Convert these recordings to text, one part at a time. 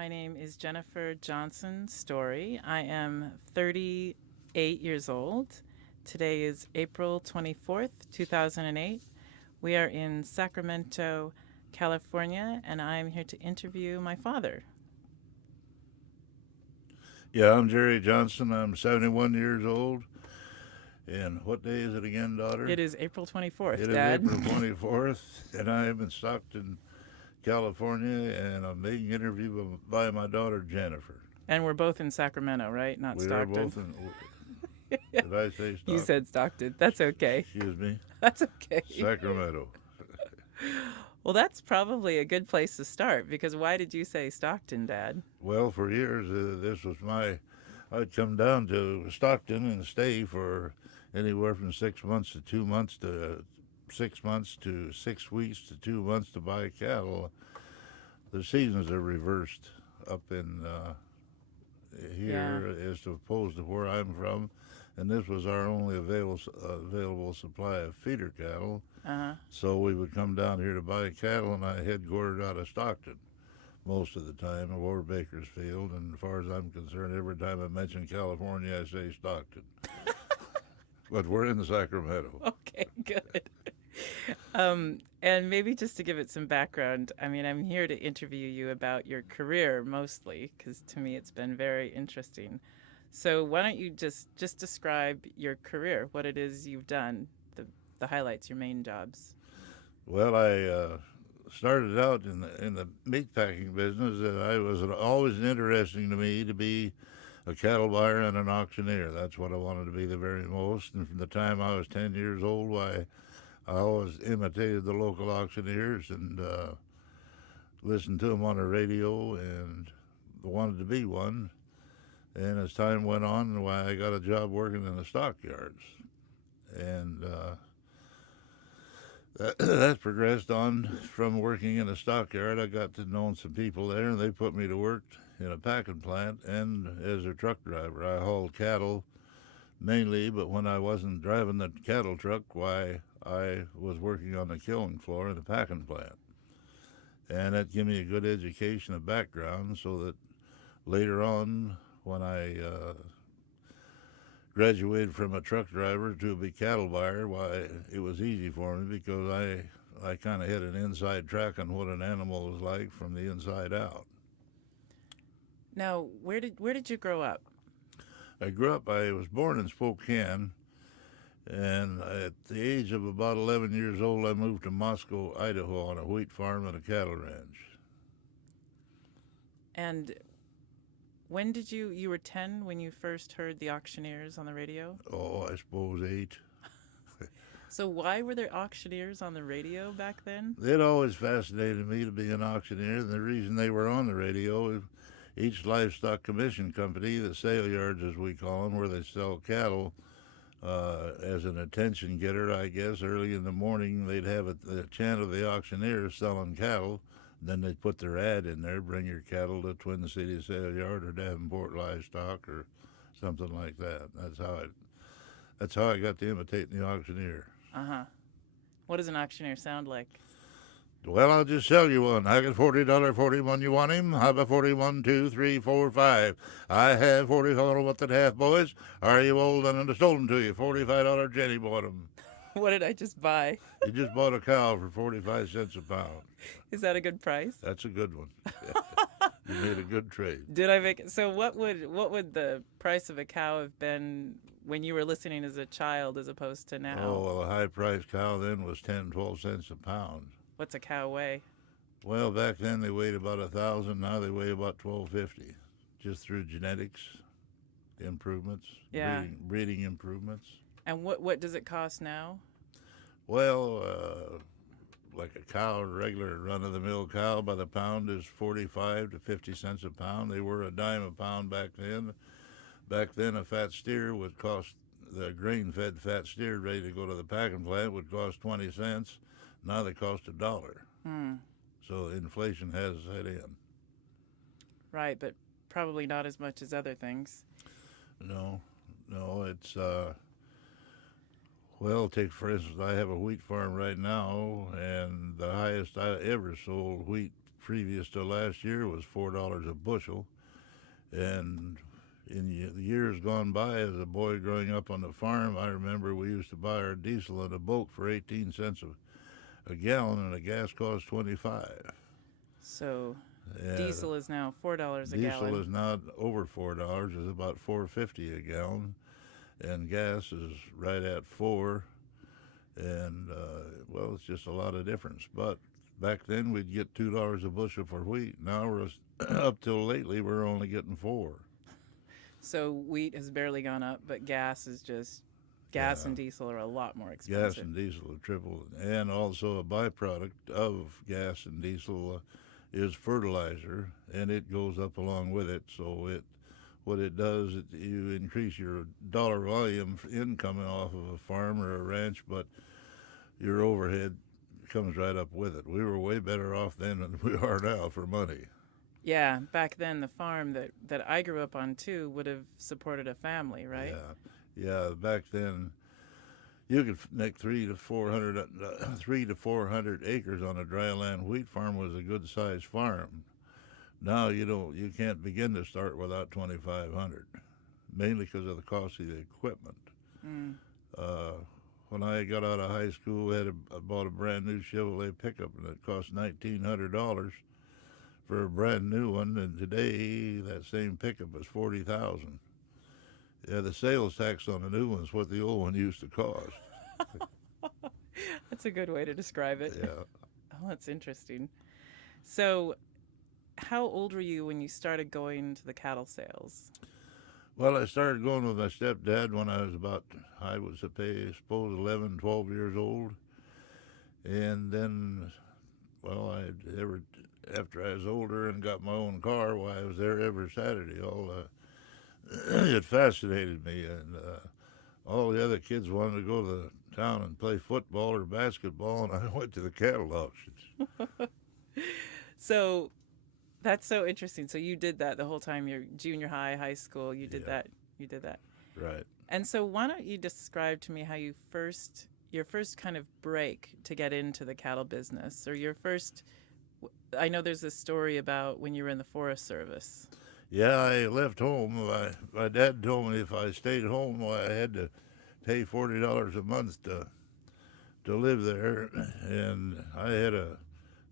My name is Jennifer Johnson Storey. I am 38 years old. Today is April 24th, 2008. We are in Sacramento, California, and I'm here to interview my father. Yeah, I'm Jerry Johnson. I'm 71 years old. And what day is it again, daughter? It is April 24th, It is Dad. April 24th, and I'm in Stockton, California, and I'm being interviewed by my daughter, Jennifer. And we're both in Sacramento, right? Not We are Stockton. both in. Did I say Stockton? You said Stockton. That's okay. Excuse me. That's okay. Sacramento. Well, that's probably a good place to start because why did you say Stockton, Dad? Well, for years, this was I'd come down to Stockton and stay for anywhere from 6 months to 2 months to 6 months to 6 weeks to 2 months to buy cattle. The seasons are reversed up in here as opposed to where I'm from, and this was our only available supply of feeder cattle. So we would come down here to buy cattle, and I headquartered out of Stockton most of the time, or Bakersfield. And as far as I'm concerned, every time I mention California, I say Stockton. But we're in Sacramento. Okay, good. And maybe just to give it some background, I mean, I'm here to interview you about your career mostly, because to me it's been very interesting. So why don't you just describe your career, what it is you've done, the highlights, your main jobs. Well, I started out in the meat packing business, and I was always interesting to me to be a cattle buyer and an auctioneer. That's what I wanted to be the very most. And from the time I was 10 years old, I always imitated the local auctioneers and listened to them on the radio and wanted to be one. And as time went on, I got a job working in the stockyards. And that progressed on from working in a stockyard. I got to know some people there, and they put me to work in a packing plant and as a truck driver. I hauled cattle mainly, but when I wasn't driving the cattle truck, I was working on the kiln floor in the packing plant. And that gave me a good education and background so that later on, when I graduated from a truck driver to be cattle buyer, it was easy for me because I kind of had an inside track on what an animal was like from the inside out. Now, where did you grow up? I was born in Spokane, and at the age of about 11 years old, I moved to Moscow, Idaho, on a wheat farm and a cattle ranch. And when did you were 10 when you first heard the auctioneers on the radio? Oh, I suppose 8. So why were there auctioneers on the radio back then? It always fascinated me to be an auctioneer, and the reason they were on the radio, each livestock commission company, the sale yards as we call them, where they sell cattle, as an attention getter, I guess, early in the morning they'd have the chant of the auctioneers selling cattle. Then they'd put their ad in there, bring your cattle to Twin Cities Sale Yard or Davenport Livestock or something like that. That's how I got to imitating the auctioneer. What does an auctioneer sound like? Well, I'll just sell you one. I got $40, 41. You want him? How about 41, 2, 3, 4, 5? I have 40. What the half, boys? Are you old and I stole them to you? $45 Jenny bought them. What did I just buy? You just bought a cow for 45 cents a pound. Is that a good price? That's a good one. You made a good trade. Did I make it? So what would the price of a cow have been when you were listening as a child as opposed to now? Oh, well, a high-priced cow then was 10, 12 cents a pound. What's a cow weigh? Well, back then they weighed about 1,000. Now they weigh about 1,250, just through genetics improvements, breeding improvements. And what does it cost now? Well, like a cow, a regular run-of-the-mill cow by the pound is 45 to 50 cents a pound. They were a dime a pound back then. Back then, a fat steer would cost, the grain-fed fat steer ready to go to the packing plant would cost 20 cents. Now they cost $1. So inflation has set in. Right, but probably not as much as other things. No, it's well, take for instance, I have a wheat farm right now, and the highest I ever sold wheat previous to last year was $4 a bushel. And in the years gone by, as a boy growing up on the farm, I remember we used to buy our diesel in a bulk for 18 cents a gallon, and the gas cost 25. So Yeah, diesel is now $4 a diesel gallon. is not over $4; it's about 4.50 a gallon, and gas is right at 4. And well, it's just a lot of difference. But back then we'd get $2 a bushel for wheat. Now we're up till lately we're only getting 4. So wheat has barely gone up, but gas Yeah, and diesel are a lot more gas expensive. and diesel have tripled, and also a byproduct of gas and diesel is fertilizer, and it goes up along with it. So what it does, you increase your dollar volume income off of a farm or a ranch, but your overhead comes right up with it. We were way better off then than we are now for money. Yeah, back then the farm that I grew up on too would have supported a family, right? Yeah, yeah. Back then, you could make 3 to 400 acres on a dry land wheat farm was a good sized farm. Now you can't begin to start without 2,500, mainly because of the cost of the equipment. Mm. Uh, when I got out of high school, I bought a brand new Chevrolet pickup, and it cost $1,900 for a brand new one. And today, that same pickup is 40,000. Yeah, the sales tax on the new one is what the old one used to cost. That's a good way to describe it. Yeah. Oh, that's interesting. So, how old were you when you started going to the cattle sales? Well, I started going with my stepdad when I was I would suppose 11, 12 years old. And then, well, after I was older and got my own car, why, I was there every Saturday. It fascinated me. And all the other kids wanted to go to the town and play football or basketball, and I went to the cattle auctions. So, that's so interesting. So you did that the whole time you're junior high, high school, you did Yeah, that. You did that. right. And so why don't you describe to me how your first kind of break to get into the cattle business, or your first, I know there's this story about when you were in the Forest Service. Yeah, I left home. My dad told me if I stayed home, well, I had to pay $40 a month to live there, and I had a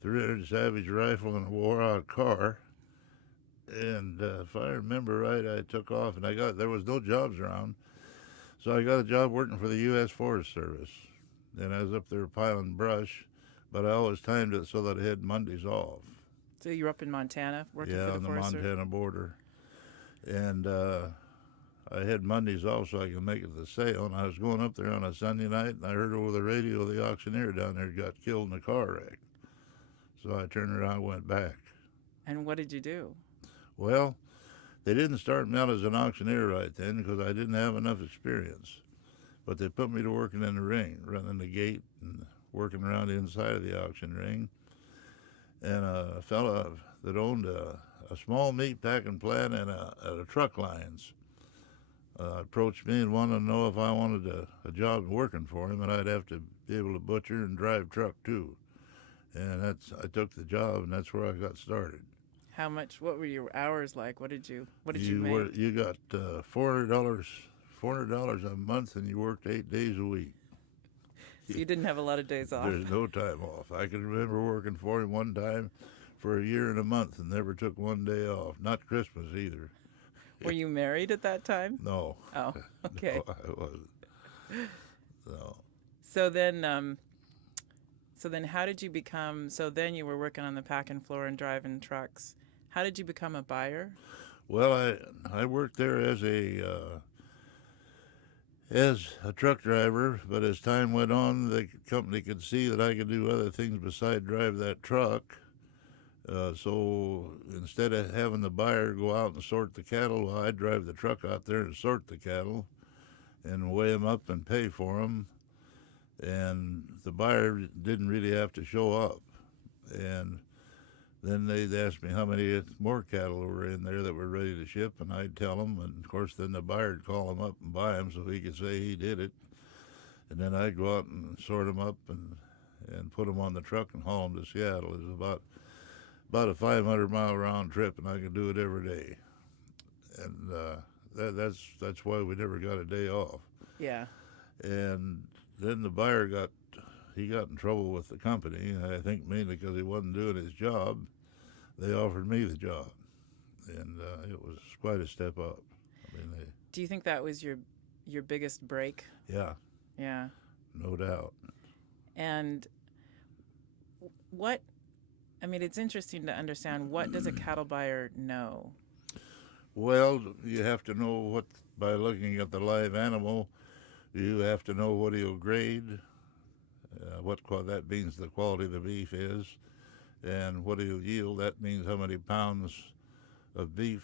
300 Savage rifle and a wore-out car. And if I remember right, I took off, and there was no jobs around, so I got a job working for the U.S. Forest Service. And I was up there piling brush, but I always timed it so that I had Mondays off. So you were up in Montana working Yeah, for the on the Forest Service? Montana border, and I had Mondays off so I could make it to the sale. And I was going up there on a Sunday night, and I heard over the radio the auctioneer down there got killed in a car wreck. So I turned around and went back. And what did you do? Well, they didn't start me out as an auctioneer right then because I didn't have enough experience. But they put me to working in the ring, running the gate and working around the inside of the auction ring. And a fella that owned a small meat packing plant and a truck lines approached me and wanted to know if I wanted a job working for him, and I'd have to be able to butcher and drive truck too. And I took the job, and that's where I got started. How much, what were your hours like? What did you make? You got $400 a month, and you worked 8 days a week. So you didn't have a lot of days off. There's no time off. I can remember working for him one time for a year and a month and never took one day off. Not Christmas either. Were you married at that time? No. Oh, okay. No, I wasn't. No. So then how did you become, so then you were working on the packing floor and driving trucks. How did you become a buyer? Well, I worked there as a truck driver, but as time went on, the company could see that I could do other things besides drive that truck. So instead of having the buyer go out and sort the cattle, well, I'd drive the truck out there and sort the cattle and weigh them up and pay for them. And the buyer didn't really have to show up. And then they'd ask me how many more cattle were in there that were ready to ship, and I'd tell them. And, of course, then the buyer'd call them up and buy them so he could say he did it. And then I'd go out and sort them up and put them on the truck and haul them to Seattle. It was about about a 500-mile round trip, and I can do it every day. And that's why we never got a day off. Yeah. And then the buyer got in trouble with the company. I think mainly because he wasn't doing his job. They offered me the job, and it was quite a step up. I mean, Do you think that was your biggest break? yeah, Yeah. no doubt. And what I mean, it's interesting to understand, what does a cattle buyer know? Well, you have to know what, by looking at the live animal, you have to know what he'll grade, that means the quality of the beef is, and what he'll yield, that means how many pounds of beef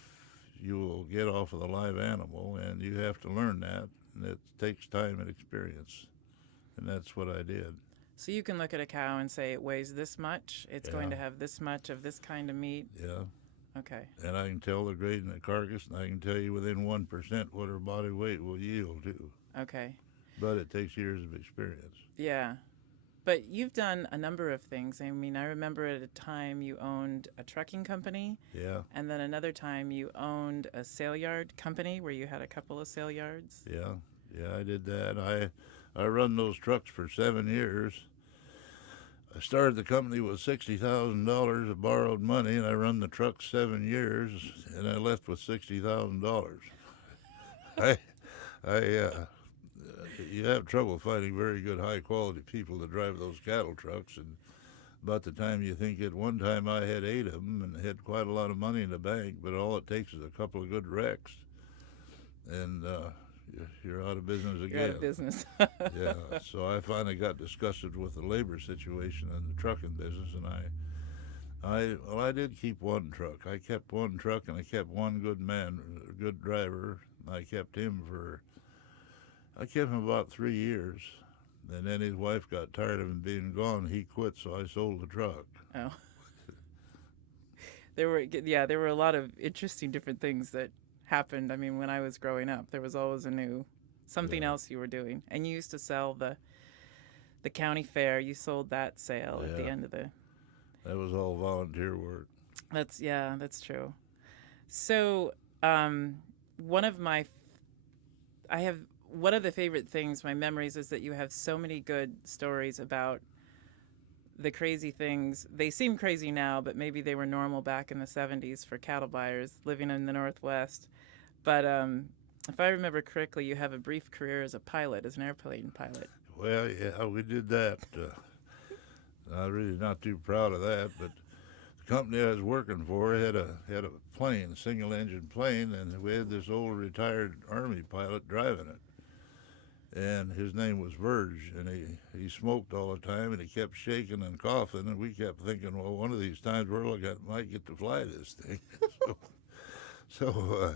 you will get off of the live animal, and you have to learn that, and it takes time and experience, and that's what I did. So you can look at a cow and say it weighs this much, it's going to have this much of this kind of meat. Yeah. Okay. And I can tell the grade in the carcass, and I can tell you within 1% what her body weight will yield to. Okay. But it takes years of experience. Yeah. But you've done a number of things. I mean, I remember at a time you owned a trucking company. Yeah. And then another time you owned a sale yard company where you had a couple of sale yards. Yeah. Yeah, I did that. I run those trucks for 7 years. I started the company with $60,000 of borrowed money, and I run the truck 7 years, and I left with $60,000. I, you have trouble finding very good, high-quality people to drive those cattle trucks, and about the time you think it, one time I had 8 of them and had quite a lot of money in the bank, but all it takes is a couple of good wrecks, and you're out of business again. You're out of business. Yeah, so I finally got disgusted with the labor situation in the trucking business, and I did keep one truck. I kept one truck, and I kept one good man, a good driver. I kept him about 3 years, and then his wife got tired of him being gone. He quit, so I sold the truck. Oh. There were a lot of interesting different things that happened. I mean, when I was growing up, there was always something else you were doing. And you used to sell the county fair. You sold that sale at the end of the... That was all volunteer work. That's true. So, one of the favorite things, my memories, is that you have so many good stories about the crazy things. They seem crazy now, but maybe they were normal back in the 70s for cattle buyers living in the Northwest. But if I remember correctly, you have a brief career as an airplane pilot. Well, yeah, we did that. I'm really not too proud of that, but the company I was working for had a plane, a single-engine plane, and we had this old retired Army pilot driving it. And his name was Verge, and he smoked all the time, and he kept shaking and coughing, and we kept thinking, well, one of these times might get to fly this thing. so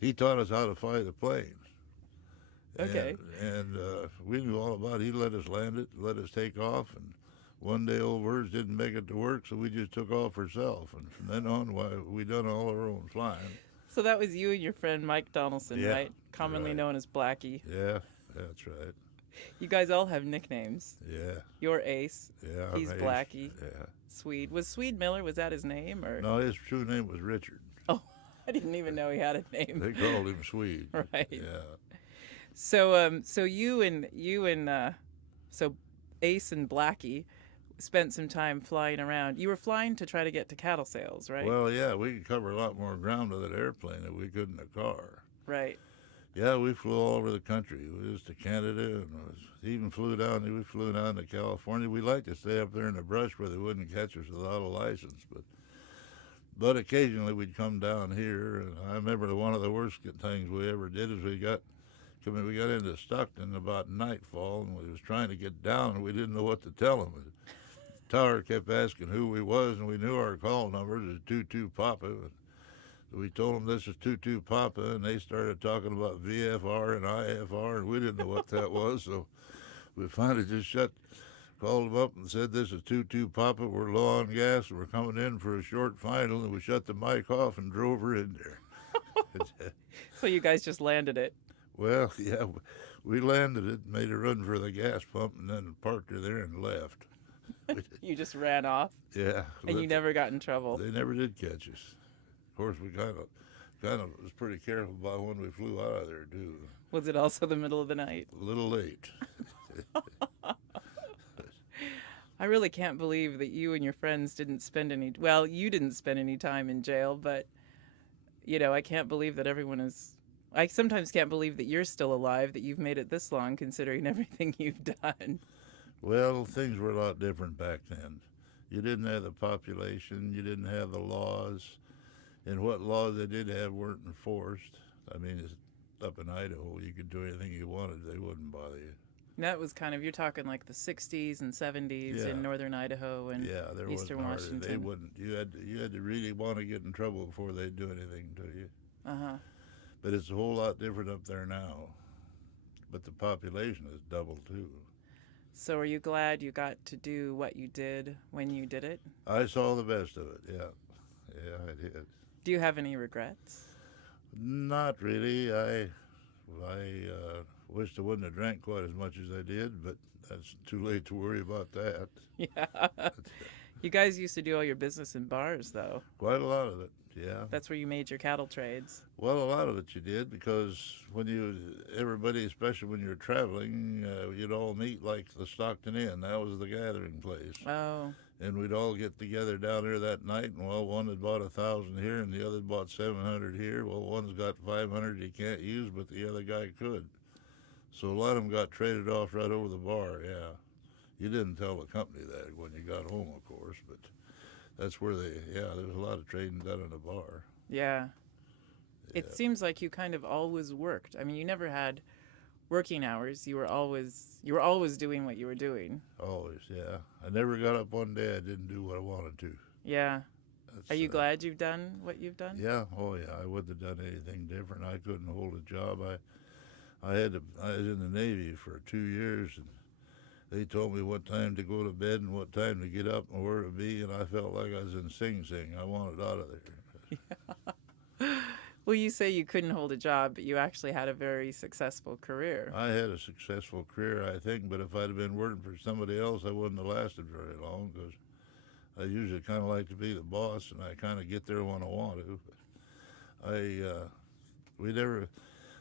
he taught us how to fly the plane. Okay. And we knew all about it. He let us land it, let us take off, and one day old Verge didn't make it to work, so we just took off ourselves. And from then on, we done all our own flying. So that was you and your friend Mike Donaldson, right? Commonly known as Blackie. Yeah, that's right. You guys all have nicknames. Yeah. You're Ace. Yeah. He's Ace. Blackie. Yeah. Swede. Was Swede Miller, was that his name? Or? No, his true name was Richard. Oh, I didn't even know he had a name. They called him Swede. Right. Yeah. So so Ace and Blackie spent some time flying around. You were flying to try to get to cattle sales, right? Well, yeah, we could cover a lot more ground with an airplane than we could in a car. Right. Yeah, we flew all over the country. We was to Canada, and we flew down to California. We liked to stay up there in the brush where they wouldn't catch us without a license, but occasionally we'd come down here. And I remember one of the worst things we ever did is we got into Stockton about nightfall, and we was trying to get down, and we didn't know what to tell them. The tower kept asking who we was, and we knew our call numbers as 22 Papa. So we told them this is 22 Papa, and they started talking about VFR and IFR, and we didn't know what that was. So we finally just called them up and said, this is 22 Papa, we're low on gas, and we're coming in for a short final, and we shut the mic off and drove her in there. So you guys just landed it. Well, yeah, we landed it, made a run for the gas pump, and then parked her there and left. You just ran off, Yeah, and you never got in trouble. they never did catch us. Of course, we kind of was pretty careful about when we flew out of there too. Was it also the middle of the night? A little late. I really can't believe that you and your friends didn't spend any. Well, you didn't spend any time in jail, but I can't believe that everyone is. I sometimes can't believe that you're still alive, that you've made it this long, considering everything you've done. Well, things were a lot different back then. You didn't have the population, you didn't have the laws, and what laws they did have weren't enforced. I mean, it's up in Idaho, you could do anything you wanted; they wouldn't bother you. And that was kind of, you're talking like the 60s and 70s Yeah, in northern Idaho and yeah, there wasn't eastern hardly. They Washington. wouldn't. You had to really want to get in trouble before they'd do anything to you. Uh huh. But it's a whole lot different up there now. But the population is double too. So are you glad you got to do what you did when you did it? I saw the best of it. Yeah, I did. Do you have any regrets? Not really. I wished I wouldn't have drank quite as much as I did, but that's too late to worry about that. Yeah. You guys used to do all your business in bars, though. Quite a lot of it. Yeah. That's where you made your cattle trades. Well, a lot of it you did because everybody, especially when you were traveling, you'd all meet like the Stockton Inn. That was the gathering place. Oh, And we'd all get together down there that night, and well, one had bought 1,000 here, and the other bought 700 here. Well, one's got 500 he can't use, but the other guy could. So a lot of them got traded off right over the bar. Yeah, you didn't tell the company that when you got home, of course, but that's where there was a lot of trading done in the bar. yeah. Yeah, It seems like you kind of always worked. I mean, you never had working hours. You were always doing what you were doing. always. Yeah, I never got up one day I didn't do what I wanted to. Yeah. That's, Are you glad you've done what you've done? Yeah, oh yeah, I wouldn't have done anything different. I couldn't hold a job. I was in the Navy for 2 years, and they told me what time to go to bed and what time to get up and where to be, and I felt like I was in Sing Sing. I wanted out of there. Well, you say you couldn't hold a job, but you actually had a very successful career. I had a successful career, I think, but if I'd have been working for somebody else, I wouldn't have lasted very long because I usually kind of like to be the boss, and I kind of get there when I want to. We never.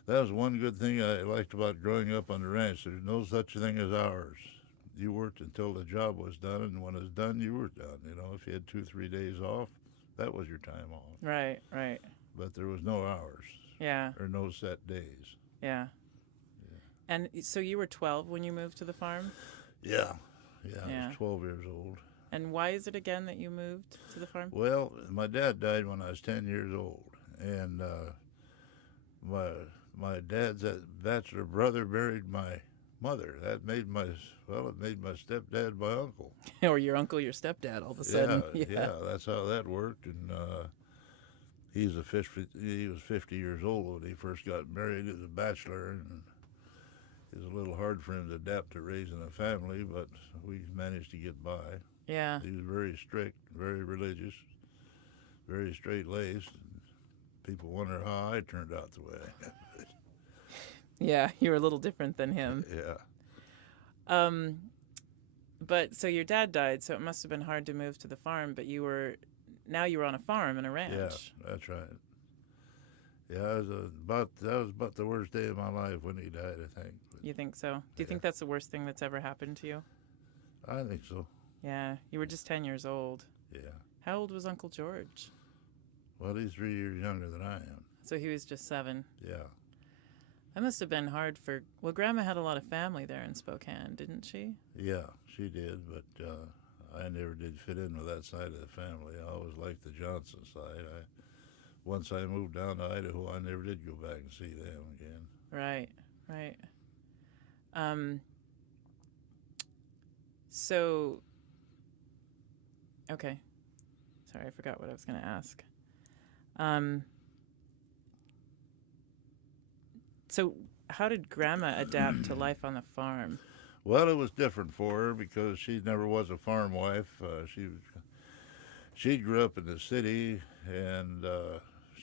That was one good thing I liked about growing up on the ranch. There's no such thing as hours. You worked until the job was done, and when it was done, you were done. If you had 2, 3 days off, that was your time off. Right, right. But there was no hours Yeah, or no set days. yeah. And so you were 12 when you moved to the farm? Yeah, I Yeah. was 12 years old. And why is it again that you moved to the farm? Well, my dad died when I was 10 years old, and my dad's bachelor brother married my mother. It made my stepdad my uncle. Or your uncle, your stepdad, all of a sudden. Yeah, that's how that worked. And he was 50 years old when he first got married. He was a bachelor, and it was a little hard for him to adapt to raising a family, but we managed to get by. Yeah. He was very strict, very religious, very straight-laced. People wonder how I turned out the way I did. Yeah, you were a little different than him. Yeah. But so your dad died, so it must have been hard to move to the farm, but you were on a farm and a ranch. Yeah, that's right. Yeah, that was about the worst day of my life when he died, I think. But You think so? Do you Yeah. think that's the worst thing that's ever happened to you? I think so. Yeah, you were just 10 years old. Yeah. How old was Uncle George? Well, he's 3 years younger than I am. So he was just 7. Yeah. That must have been hard for. Well, Grandma had a lot of family there in Spokane, didn't she? Yeah, she did, but I never did fit in with that side of the family. I always liked the Johnson side. Once I moved down to Idaho, I never did go back and see them again. Right, right. So, okay. Sorry, I forgot what I was going to ask. So, how did Grandma adapt to life on the farm? Well, it was different for her because she never was a farm wife. She grew up in the city, and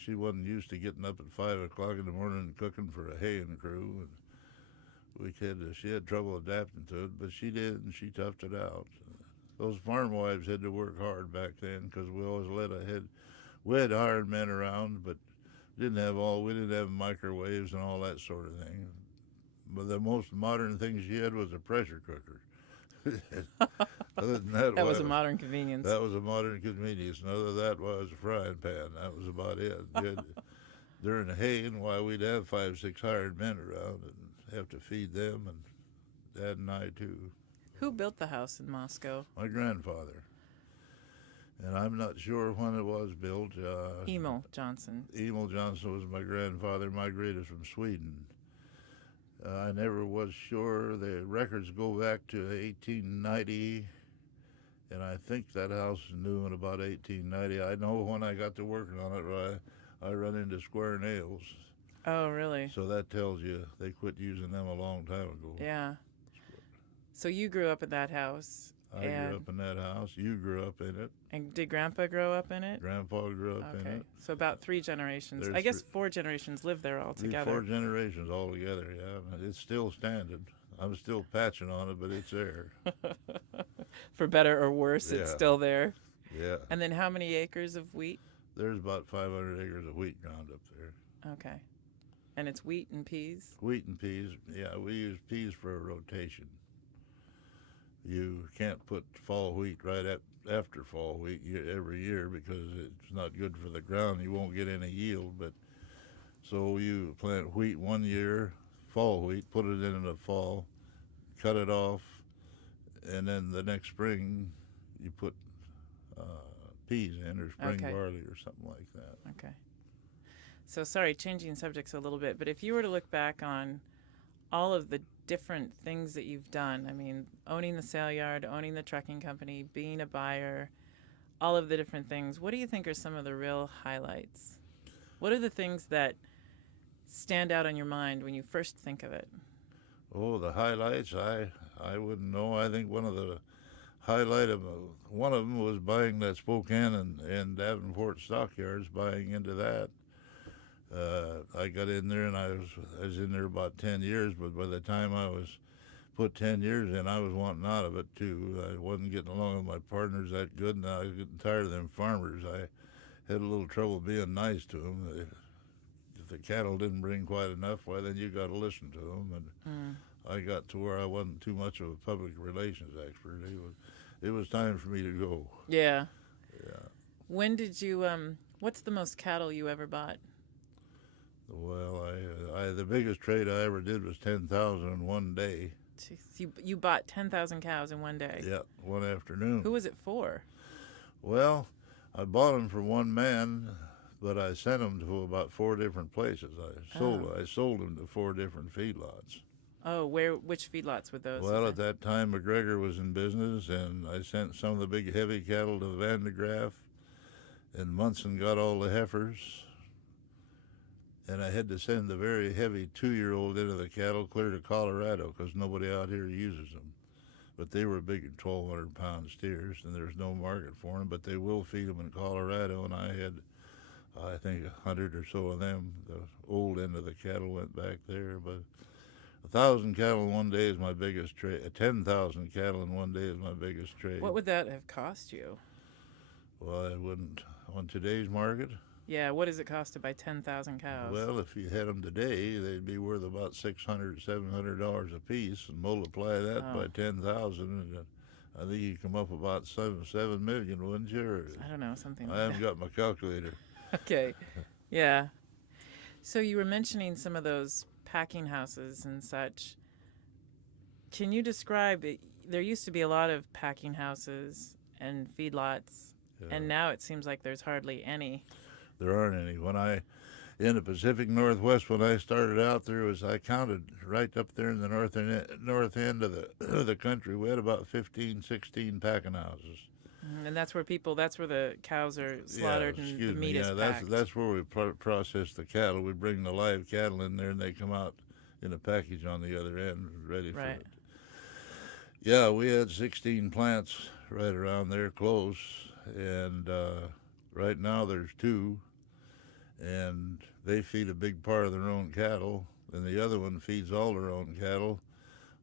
she wasn't used to getting up at 5 o'clock in the morning and cooking for a haying crew. And she had trouble adapting to it, but she did, and she toughed it out. those farm wives had to work hard back then because we always we had hired men around, but we didn't have microwaves and all that sort of thing. But the most modern thing she had was a pressure cooker. Other than that, That was a modern convenience. that was a modern convenience. And other than that was a frying pan. That was about it. During the haying, why we'd have 5, 6 hired men around and have to feed them, and Dad and I too. Who built the house in Moscow? My grandfather. And I'm not sure when it was built. Emil Johnson. Emil Johnson was my grandfather, migrated from Sweden. I never was sure. The records go back to 1890, and I think that house was new in about 1890. I know when I got to working on it, I run into square nails. Oh, really? So that tells you they quit using them a long time ago. Yeah. So you grew up in that house. I grew up in that house. You grew up in it. And did Grandpa grow up in it? Grandpa grew up in it. So about 3 generations. There's I guess 4 generations lived there all together. 4 generations altogether, yeah. It's still standing. I'm still patching on it, but it's there. For better or worse, it's Yeah. still there. Yeah. And then how many acres of wheat? There's about 500 acres of wheat ground up there. Okay. And it's wheat and peas? Wheat and peas. Yeah, we use peas for a rotation. You can't put fall wheat after fall wheat every year because it's not good for the ground. You won't get any yield. But so you plant wheat one year, fall wheat, put it in the fall, cut it off, and then the next spring you put peas in, or spring barley or something like that. Okay. So sorry, changing subjects a little bit, but if you were to look back on all of the different things that you've done, I mean, owning the sale yard, owning the trucking company, being a buyer, all of the different things, what do you think are some of the real highlights? What are the things that stand out on your mind when you first think of it? Oh, the highlights, I wouldn't know. I think one of them was buying that Spokane and Davenport stockyards, buying into that. I got in there, and I was in there about 10 years, but by the time I was put 10 years in, I was wanting out of it too. I wasn't getting along with my partners that good, and I was getting tired of them farmers. I had a little trouble being nice to them. If the cattle didn't bring quite enough, why, then you got to listen to them. And I got to where I wasn't too much of a public relations expert. It was time for me to go. Yeah. Yeah. When did you, what's the most cattle you ever bought? Well, the biggest trade I ever did was 10,000 in one day. Jeez, you bought 10,000 cows in one day? Yeah, one afternoon. Who was it for? Well, I bought them for one man, but I sent them to about 4 different places. I sold them to 4 different feedlots. Oh, which feedlots were those? Well, at that time, McGregor was in business, and I sent some of the big heavy cattle to Van de Graaff, and Munson got all the heifers. And I had to send the very heavy 2-year-old into the cattle clear to Colorado because nobody out here uses them. But they were big 1,200-pound steers, and there's no market for them, but they will feed them in Colorado, and I had, I think, 100 or so of them. The old end of the cattle went back there, but 1,000 cattle in one day is my biggest trade. 10,000 cattle in one day is my biggest trade. What would that have cost you? Well, I wouldn't, on today's market. Yeah, what does it cost to buy 10,000 cows? Well, if you had them today, they'd be worth about $600, $700 a piece, and multiply that by 10,000, and I think you come up about $7 million, wouldn't you? Or, I don't know, something like I haven't got my calculator. Okay, yeah. So you were mentioning some of those packing houses and such. Can you describe it? There used to be a lot of packing houses and feedlots, and now it seems like there's hardly any. There aren't any. In the Pacific Northwest, when I started out, I counted right up there in the north end of the country. We had about 15, 16 packing houses. And that's where the cows are slaughtered and the meat is packed. That's where we process the cattle. We bring the live cattle in there, and they come out in a package on the other end, ready for it. Yeah, we had 16 plants right around there, close, and right now there's 2. And they feed a big part of their own cattle, and the other one feeds all their own cattle.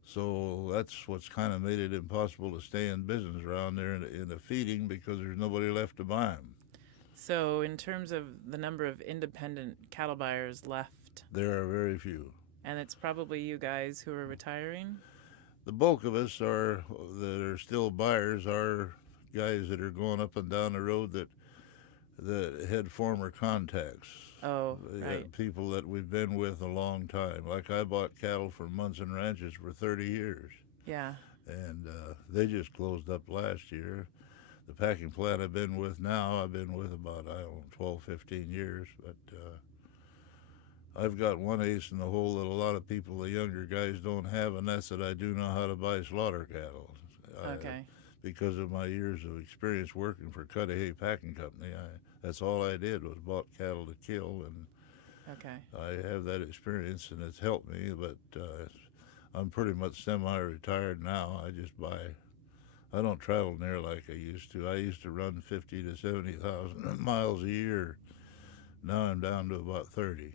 So that's what's kind of made it impossible to stay in business around there in the feeding because there's nobody left to buy them. So, in terms of the number of independent cattle buyers left, There are very few. and it's probably you guys who are retiring? The bulk of us are that are still buyers are guys that are going up and down the road that had former contacts. Oh, right. People that we've been with a long time. Like I bought cattle from Munson Ranches for 30 years, Yeah. and they just closed up last year. The packing plant I've been with now, I've been with about, I don't know, 12, 15 years, but I've got one ace in the hole that a lot of people, the younger guys, don't have, and that's that I do know how to buy slaughter cattle. Okay. Because of my years of experience working for Cudahy Packing Company, that's all I did was bought cattle to kill, and Okay. I have that experience, and it's helped me. But I'm pretty much semi-retired now. I just buy. I don't travel near like I used to. I used to run 50 to 70,000 miles a year. Now I'm down to about 30.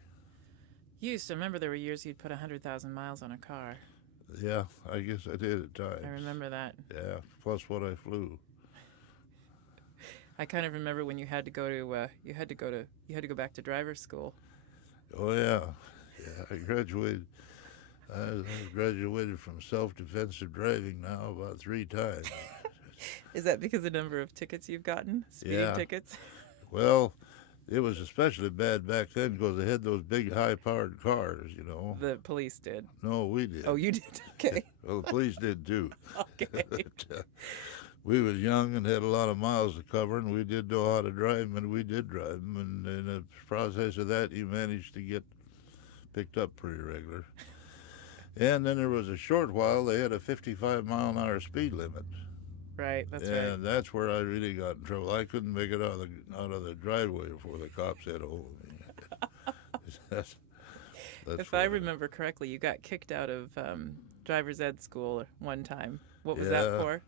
You used to remember there were years you'd put 100,000 miles on a car. Yeah, I guess I did at times. I remember that. Yeah, plus what I flew. I kind of remember when you had to go to you had to go back to driver's school. Oh yeah, yeah. I graduated. I graduated from self-defensive driving now about 3 times. Is that because of the number of tickets you've gotten? Speeding Yeah. tickets? Well, it was especially bad back then because they had those big high-powered cars, you know. The police did. No, we did. Oh, you did? Okay. Well, the police did too. Okay. But, we was young and had a lot of miles to cover, and we did know how to drive them, and we did drive them. And in the process of that, you managed to get picked up pretty regular. And then there was a short while they had a 55-mile-an-hour speed limit. Right, that's right. And that's where I really got in trouble. I couldn't make it out of the driveway before the cops had a hold of me. that's If I remember correctly, you got kicked out of driver's ed school one time. What was Yeah. that for?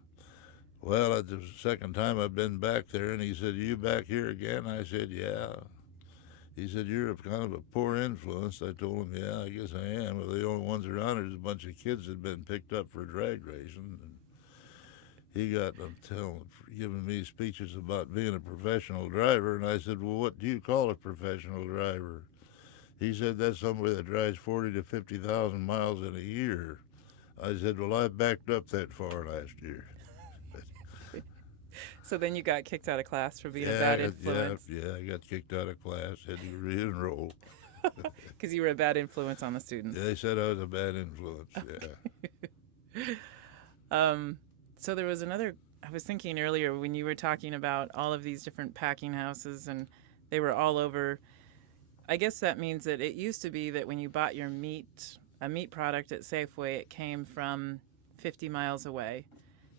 Well, that's the second time I've been back there, and he said, "You back here again?" I said, "Yeah." He said, "You're kind of a poor influence." I told him, "Yeah, I guess I am." Well, the only ones around are a bunch of kids that had been picked up for drag racing. And he got giving me speeches about being a professional driver, and I said, "Well, what do you call a professional driver?" He said, "That's somebody that drives 40 to 50,000 miles in a year." I said, "Well, I backed up that far last year." So then you got kicked out of class for being a bad influence. Yeah, I got kicked out of class, had to re-enroll. Because you were a bad influence on the students. They said I was a bad influence, yeah. So there was another, I was thinking earlier when you were talking about all of these different packing houses and they were all over. I guess that means that it used to be that when you bought your a meat product at Safeway, it came from 50 miles away.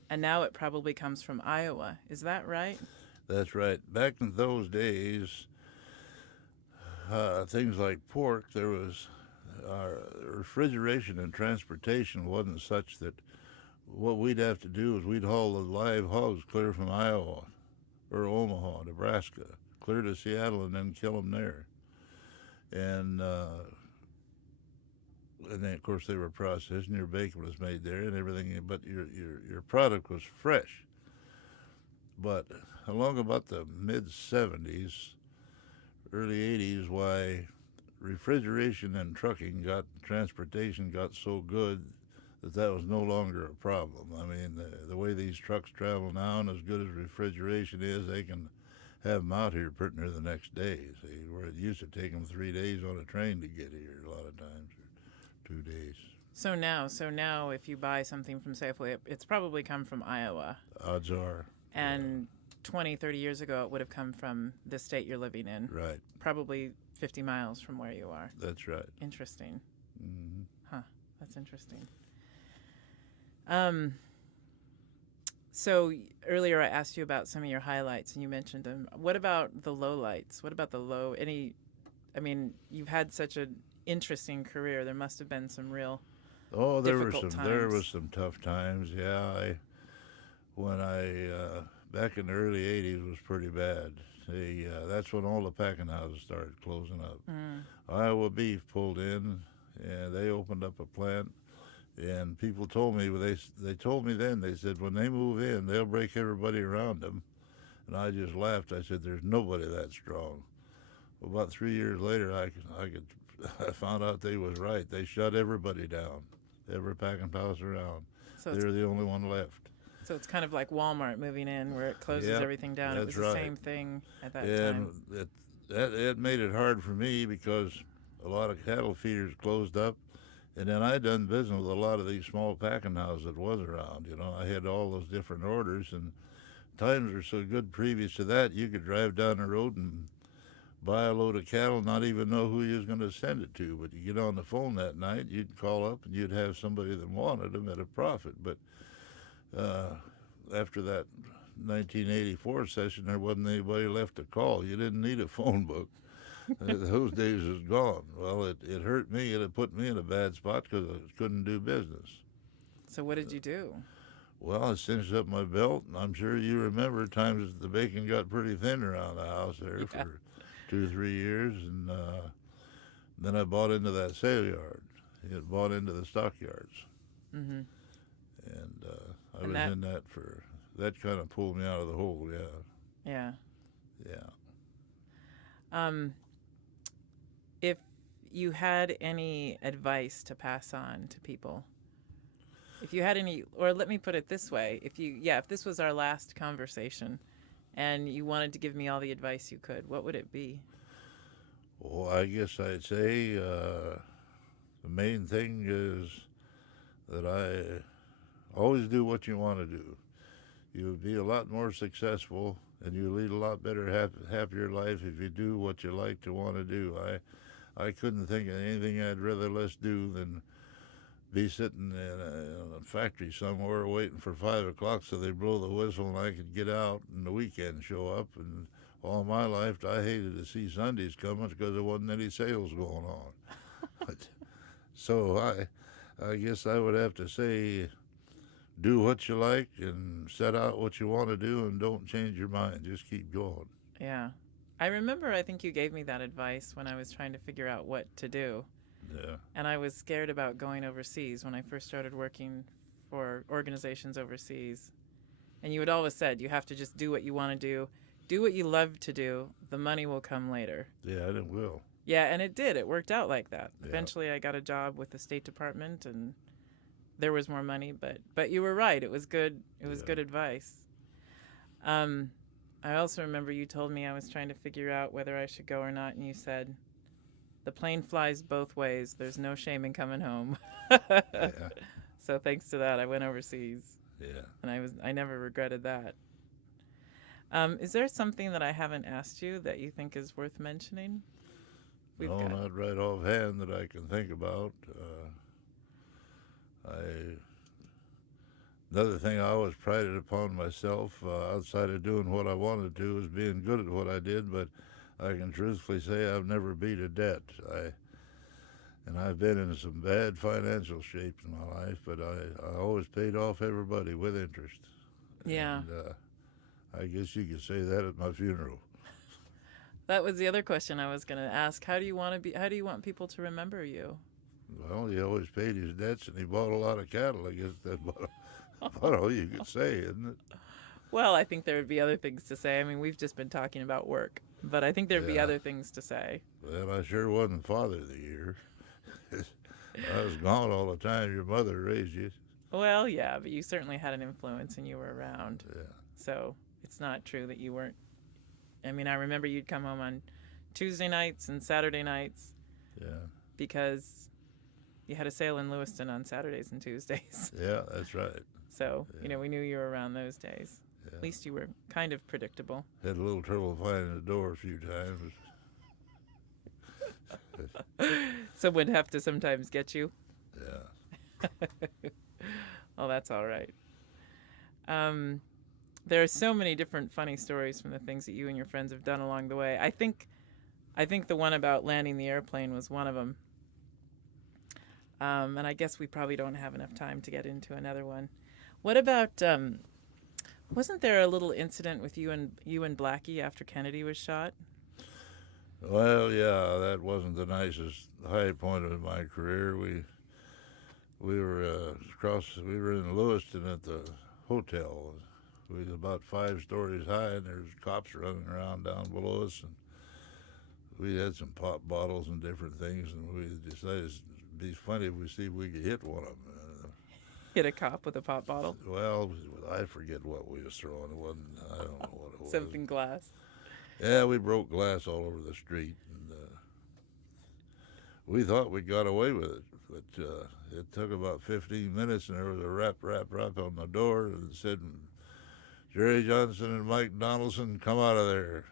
And now it probably comes from Iowa. Is that right? That's right. Back in those days, things like pork, there was refrigeration and transportation wasn't such that what we'd have to do is we'd haul the live hogs clear from Iowa or Omaha, Nebraska, clear to Seattle, and then kill them there. And then of course they were processed, and your bacon was made there and everything. But your product was fresh. But along about the mid '70s, early '80s, why refrigeration and transportation got so good that was no longer a problem. I mean, the way these trucks travel now, and as good as refrigeration is, they can have them out here pretty near the next day. See, where it used to take them 3 days on a train to get here a lot of times, or 2 days. So now if you buy something from Safeway, it's probably come from Iowa. Odds are. And 20, 30 years ago, it would have come from the state you're living in. Right. Probably 50 miles from where you are. That's right. Interesting. Mm-hmm. Huh. That's interesting. So earlier I asked you about some of your highlights, and you mentioned them. What about the lowlights? What about you've had such an interesting career. There must have been some real difficult times. There was some tough times. Yeah, back in the early '80s was pretty bad. That's when all the packing houses started closing up. Iowa Beef pulled in, and they opened up a plant And people told me, they told me then, they said when they move in, they'll break everybody around them. And I just laughed. I said, "There's nobody that strong." Well, about 3 years later, I found out they was right. They shut everybody down, every packing house around. So They it's were the only one left. so it's kind of like Walmart moving in, where it closes Yep, everything down. It was that's the right. same thing at that And time. it made it hard for me because a lot of cattle feeders closed up. And then I done business with a lot of these small packing houses that was around. You know, I had all those different orders, and times were so good previous to that, you could drive down the road and buy a load of cattle, not even know who you was going to send it to. But you get on the phone that night, you'd call up and you'd have somebody that wanted them at a profit. But uh, after that 1984 session, there wasn't anybody left to call. You didn't need a phone book. Those days is gone. Well, it hurt me and it put me in a bad spot because I couldn't do business. So what did you do? Well, I cinched up my belt, and I'm sure you remember times the bacon got pretty thin around the house there Yeah. for 2 or 3 years, and then I bought into that sale yard. It bought into the stockyards, Mm-hmm. and I And was that, in that for that kind of pulled me out of the hole. Yeah, yeah. yeah. Um, if you had any advice to pass on to people, if you had any, or let me put it this way, if this was our last conversation and you wanted to give me all the advice you could, what would it be? Well, I guess I'd say the main thing is that I always do what you want to do. You would be a lot more successful and you lead a lot better, happier life if you do what you like to want to do. I couldn't think of anything I'd rather less do than be sitting in a factory somewhere waiting for 5 o'clock so they blow the whistle and I could get out and the weekend show up. And all my life I hated to see Sundays coming because there wasn't any sales going on. So I guess I would have to say do what you like and set out what you want to do and don't change your mind. Just keep going. Yeah. I remember, I think you gave me that advice when I was trying to figure out what to do. Yeah. And I was scared about going overseas when I first started working for organizations overseas. And you had always said you have to just do what you want to do what you love to do, the money will come later. Yeah, it will. Yeah, and it did. It worked out like that. Yeah. Eventually I got a job with the State Department and there was more money, but you were right. It was good. It was good advice. I also remember you told me I was trying to figure out whether I should go or not, and you said, "The plane flies both ways. There's no shame in coming home." Yeah. So thanks to that, I went overseas, Yeah. and I never regretted that. Is there something that I haven't asked you that you think is worth mentioning? No, not right offhand that I can think about. Another thing I always prided upon myself, outside of doing what I wanted to, was being good at what I did. But I can truthfully say I've never beat a debt. And I've been in some bad financial shape in my life, but I always paid off everybody with interest. Yeah. And I guess you could say that at my funeral. That was the other question I was going to ask. How do you want people to remember you? Well, he always paid his debts, and he bought a lot of cattle. I guess that's about all you could say, isn't it? Well, I think there would be other things to say. I mean, we've just been talking about work, but I think there'd be other things to say. Well, I sure wasn't father of the year. I was gone all the time. Your mother raised you. Well, yeah, but you certainly had an influence and you were around. Yeah. So it's not true that you weren't. I mean, I remember you'd come home on Tuesday nights and Saturday nights. Yeah. Because you had a sale in Lewiston on Saturdays and Tuesdays. Yeah, that's right. So, Yeah. we knew you were around those days. Yeah. At least you were kind of predictable. Had a little trouble finding the door a few times. Someone would have to sometimes get you. Yeah. Oh, that's all right. There are so many different funny stories from the things that you and your friends have done along the way. I think the one about landing the airplane was one of them. And I guess we probably don't have enough time to get into another one. What about, wasn't there a little incident with you and Blackie after Kennedy was shot? Well, yeah, that wasn't the nicest high point of my career. We were we were in Lewiston at the hotel. We was about 5 stories high, and there's cops running around down below us, and we had some pop bottles and different things, and we decided it'd be funny if we see if we could hit one of them. Hit a cop with a pop bottle, Well, I forget what we was throwing. It wasn't. I don't know what it was. something glass. Yeah, we broke glass all over the street, and we thought we got away with it. But it took about 15 minutes, and there was a rap on the door, and it said, "Jerry Johnson and Mike Donaldson, come out of there."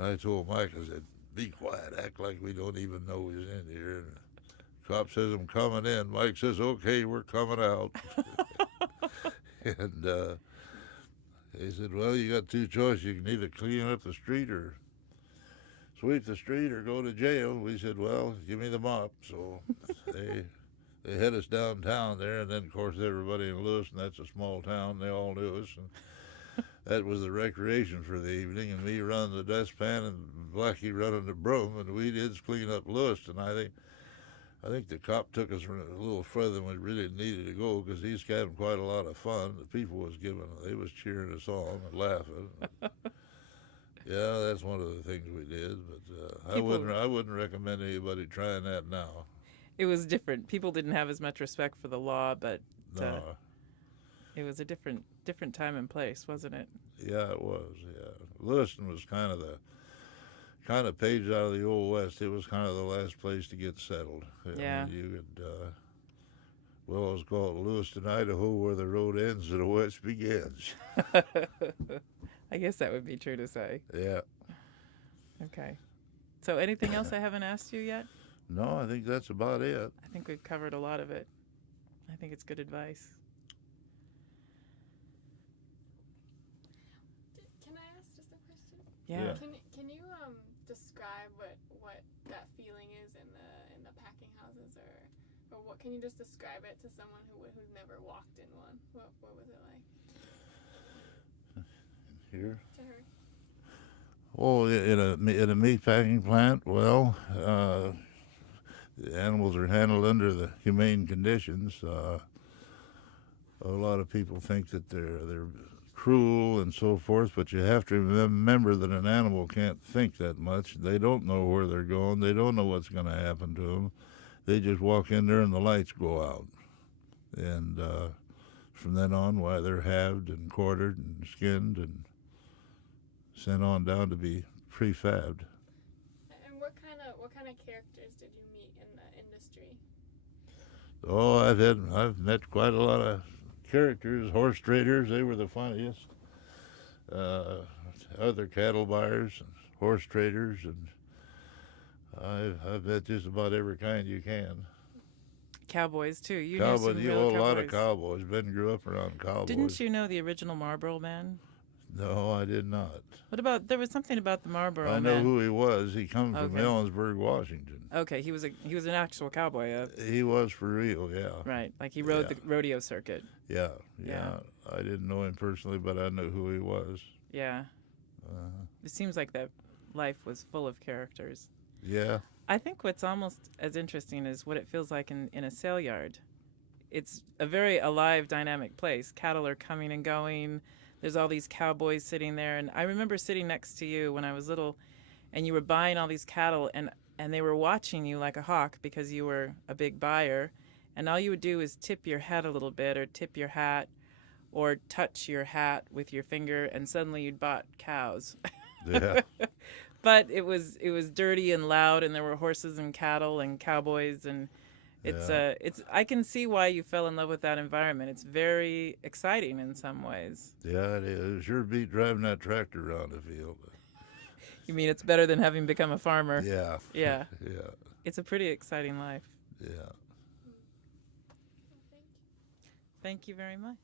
I told Mike, I said, "Be quiet, act like we don't even know he's in here." And the cop says, "I'm coming in." Mike says, "Okay, we're coming out." And he said, "Well, you got two choices. You can either clean up the street or sweep the street or go to jail." We said, "Well, give me the mop." So they had us downtown there, and then, of course, everybody in Lewiston, that's a small town, they all knew us. And that was the recreation for the evening, and me running the dustpan and Blackie running the broom, and we did clean up Lewiston. I think the cop took us a little further than we really needed to go, because he's having quite a lot of fun. The people they was cheering us on and laughing. Yeah, that's one of the things we did, but I wouldn't recommend anybody trying that now. It was different. People didn't have as much respect for the law, but No. it was a different time and place, wasn't it? Yeah, it was. Yeah, Lewiston was kind of page out of the old west. It was kind of the last place to get settled. Yeah. I mean, you could. Well, it was called Lewiston, Idaho, where the road ends and the west begins. I guess that would be true to say. Yeah. Okay. So anything else I haven't asked you yet? No, I think that's about it. I think we've covered a lot of it. I think it's good advice. Can I ask just a question? Yeah. Yeah. Can you describe what that feeling is in the packing houses, or what, can you just describe it to someone who's never walked in one? What was it like Here. to her? Oh, in a meat packing plant, well, the animals are handled under the humane conditions. A lot of people think that they're cruel and so forth, but you have to remember that an animal can't think that much. They don't know where they're going. They don't know what's going to happen to them. They just walk in there and the lights go out. And from then on, why, they're halved and quartered and skinned and sent on down to be prefabbed. And what kind of characters did you meet in the industry? Oh, I've met quite a lot of characters. Horse traders, they were the funniest. Other cattle buyers, and horse traders, and I've met just about every kind you can. Cowboys too. You knew Cowboys, some you real know, a cowboys. lot of cowboys. Ben grew up around cowboys. Didn't you know the original Marlboro Man? No, I did not. What about, there was something about the Marlboro I Man. know who he was. He come from Okay. Ellensburg, Washington. Okay, he was an actual cowboy. He was for real, yeah. Right, like he rode Yeah. the rodeo circuit. Yeah. Yeah. I didn't know him personally, but I knew who he was. Yeah. Uh, It seems like that life was full of characters. yeah. I think what's almost as interesting is what it feels like in a sale yard. It's a very alive, dynamic place. Cattle are coming and going. There's all these cowboys sitting there. And I remember sitting next to you when I was little, and you were buying all these cattle, and they were watching you like a hawk because you were a big buyer. And all you would do is tip your head a little bit, or tip your hat, or touch your hat with your finger, and suddenly you'd bought cows. Yeah. But it was dirty and loud, and there were horses and cattle and cowboys, and it's Yeah. I can see why you fell in love with that environment. It's very exciting in some ways. Yeah, it is. It sure beat driving that tractor around the field. You mean it's better than having become a farmer? Yeah. Yeah. Yeah. It's a pretty exciting life. Yeah. Thank you. Thank you very much.